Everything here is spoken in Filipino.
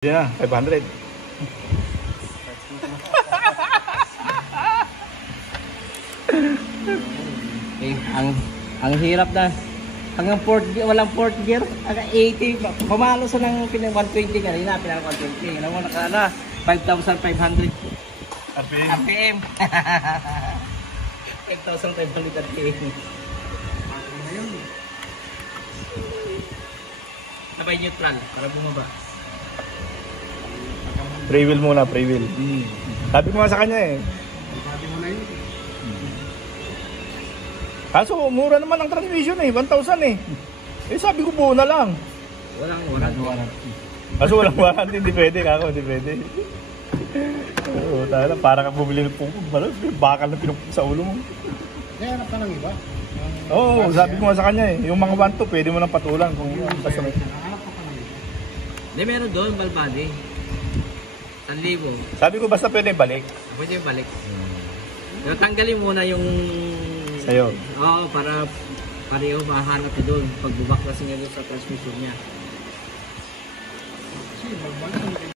Yeah, 500. Okay, ang hirap na. Hanggang fourth gear, walang fourth gear. Hanggang 80. Pamalo sa ng 120 kanina. Pinaka 120. Alam mo, nakala 5,500 RPM. 5,500 RPM. Sabay neutral para bumaba. Pre-wheel muna, pre-wheel. Sabi ko nga sa kanya eh. Sabi mo na yun. Kaso mura naman ang transmission eh, 1,000 eh. Eh sabi ko buo na lang. Walang warranty. Kaso walang warranty, hindi pwede kako, hindi pwede. Oo, tayo lang, para ka bumili ng pungkog. Bakal na pinupok sa ulo mo. Kaya hanap ka ng iba. Oo, sabi ko nga sa kanya eh. Yung mga 1-2, pwede mo nang patulan kung basta may... Hanap ka ng iba. Hindi, meron doon, balbadi. 1,000. Sabi ko basta pwede balik. Pwede yung balik. Pero tanggalin muna yung... Sa'yo. Oo, para pareho mahanap ko doon. Pagbubak kasi nga doon sa transmission niya. Kasi magbalik